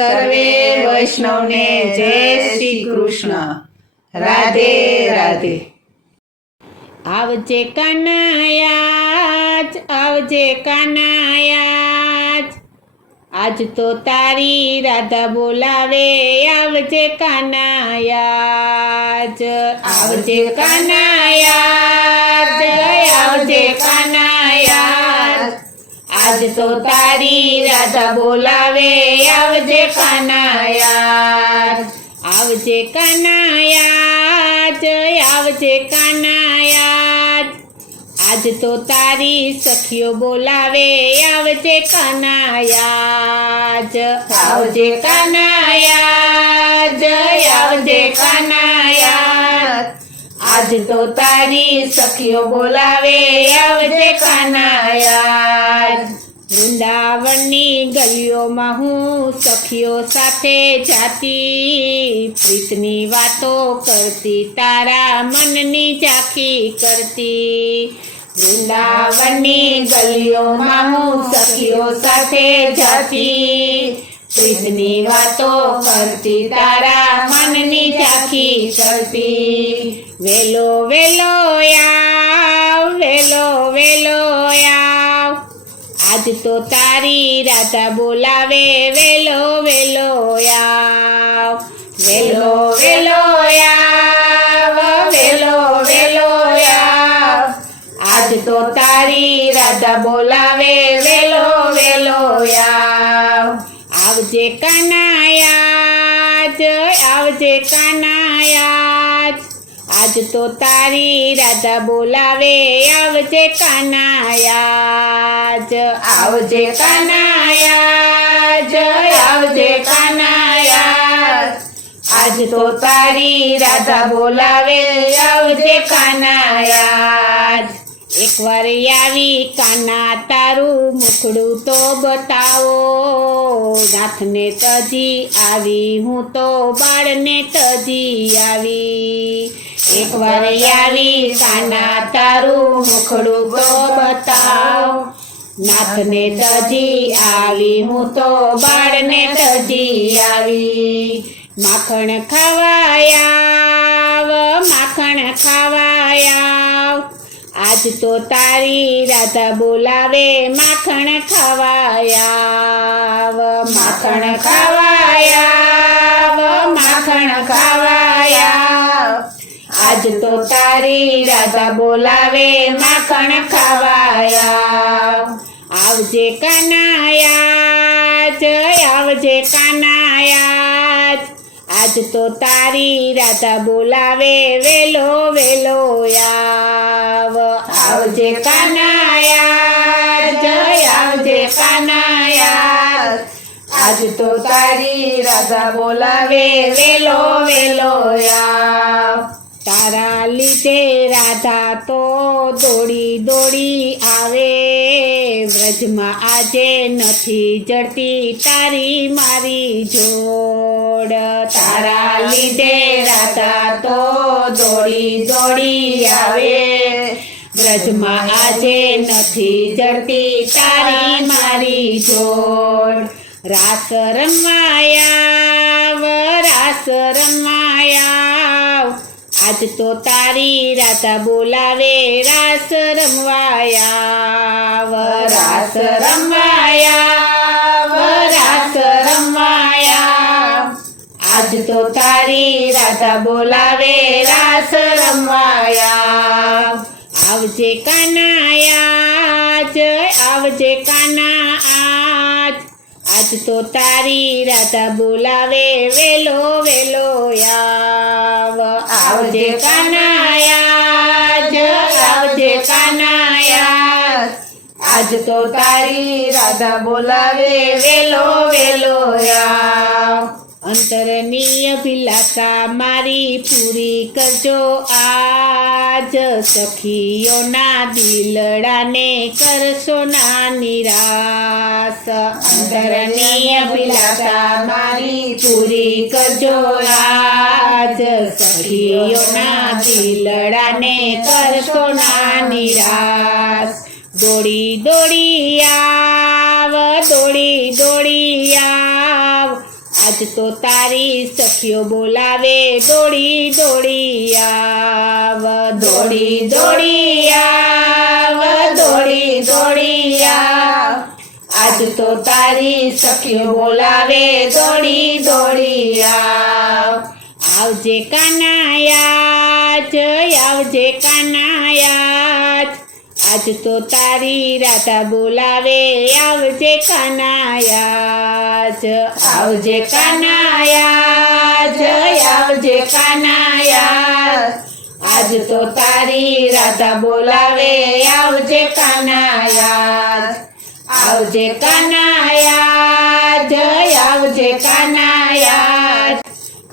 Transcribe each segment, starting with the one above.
સર્વે વૈષ્ણવને જય શ્રી કૃષ્ણ. રાધે રાધે. આવજે કાનાયાજ, આવજે કાનાયાજ, આજ તો તારી રાધા બોલાવે. આવજે કાનાયાજ, આવજે કાનાયાજ, આવજે કાનાયાજ, આજ તો તારી રાધા બોલાવે. આવજે કાનાયાજ, આવજે કાનાયાજ, આવજે કાનાયાજ, આજ તો તારી સખીઓ બોલાવે. આવજે કાનાયાજ, આવજે કાનાયાજ, આવજે કાનાયાજ, આજ તો તારી સખીઓ બોલાવે. આવજે કાનાયાજ. વૃંદાવનની ગલીઓમાં હું સખીઓ સાથે જાતી, પ્રીતની વાતો કરતી, તારા મનની ઝાંખી કરતી. વૃંદાવનની ગલીઓમાં હું સખીઓ સાથે જાતી, પ્રીતની વાતો કરતી, તારા મનની ઝાંખી કરતી. વેલો વેલો આવ, વેલો વેલો આવ, આજ તો તારી રાધા બોલાવે. વેલો વેલો આવ, વેલો વેલો આવ, વેલો વેલો આવ, આજ તો તારી રાધા બોલાવે. વેલો વેલો આવ. આવજે કાનાયાજ, આવજે કાનાયાજ, આજ તો તારી રાધા બોલાવે. આવજે કાનાયાજ, આવજે કાનાયાજ, આવજે કાનાયાજ, આજ તો તારી રાધા બોલાવે. આવજે કાનાયાજ. એકવાર આવી કાના તારું મુખડું તો બતાવો, નાથને તજી આવી હું તો બાળને તજી આવી. એકવાર આવી કાના તારું મુખડું તો બતાવ, નાથને તજી આવી હું તો બાળને તજી આવી. માખણ ખાવાયાવ, માખણ ખાવાયાવ, આજ તો તારી રાધા બોલાવે. માખણ ખાવાયાવ, માખણ ખાવાયાવ, માખણ ખાવાયાવ, આજ તો તારી રાધા બોલાવે. માખણ ખાવાયાવ. આવજે કાનાયાજ, આવજે કાનાયાજ, આજ તો તારી રાધા બોલાવે. વેલો વેલો આવ, આવજે કાનાયાજ, આવજે કાનાયાજ, આજ તો તારી રાધા બોલાવે. વેલો વેલો આવ. તારા લીધે રાધા તો દોડી દોડી આવે, વ્રજમાં આજે નથી જડતી તારી મારી જોડ. તારા લીધે રાધા તો દોડી દોડી આવે, વ્રજમાં આજે નથી જડતી તારી મારી જોડ. રાસ રમાયાવ, રાસ રમાયાવ, આજ તો તારી રાધા બોલાવે. રાસ રમવાયાવ, રાસ રમવાયાવ, રાસ રમવાયાવ, આજ તો તારી રાધા બોલાવે. રાસ રમવાયાવ. આવજે કાનાયાજ, આવજે કાનાયાજ, આજ તો તારી રાધા બોલાવે. વેલો વેલો આવ, આવજે કાનાયાજ, આવજે કાનાયાજ, આજ તો તારી રાધા બોલાવે. વેલો વેલો આવ. અંતરની અભિલાષા મારી પૂરી કરજો આજ, સખીઓના દિલડાને કરશો ના નિરાશ. અંતરની અભિલાષા મારી પૂરી કરજો આજ, સખીઓના દિલડાને કરશો ના નિરાશ. દોડી દોડી આવ, દોડી દોડી આવ, આજ તો તારી સખીઓ બોલાવે દોડી દોડી આવ દોડી દોડી આવ દોડી દોડી આવ આજ તો તારી સખીઓ બોલાવે દોડી દોડી આવ આવજે કાનાયા જય આવજે કાનાયા આજ તો તારી રાધા બોલાવે આવજે કાનાયા આવજે કાનાયા જય આવજે કાનાયા આજ તો તારી રાધા બોલાવે આવજે કાનાયા આવજે કાનાયા જય આવજે કાનાયા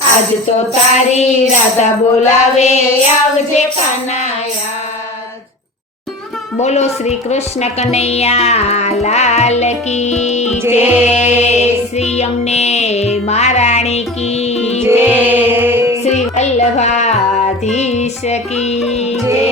આજ તો તારી રાધા બોલાવે આવજે કાનાયા બોલો શ્રી કૃષ્ણ કનૈયા લાલ કી જય શ્રી અમને મહારાણી કી જય શ્રી વલ્લભાધીશ કી જય